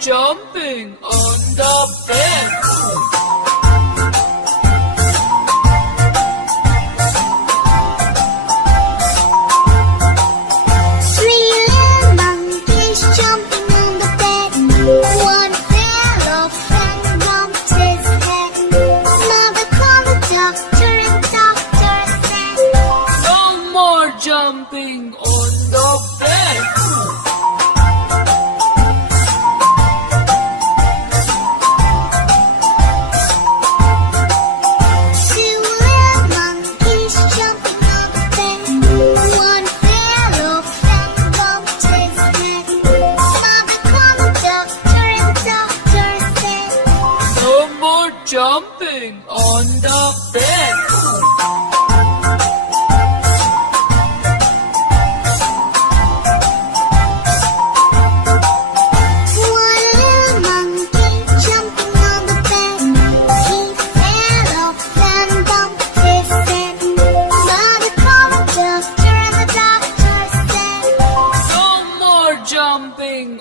Jumping on the bed. Three little monkeys jumping on the bed. One fell off and bumped his head. Mother called the doctor and doctor said, No more jumping on the bed. Jumping on the bed. One little monkey jumping on the bed. He fell off and bumped his head. Mother called the doctor and the doctor said, No more jumping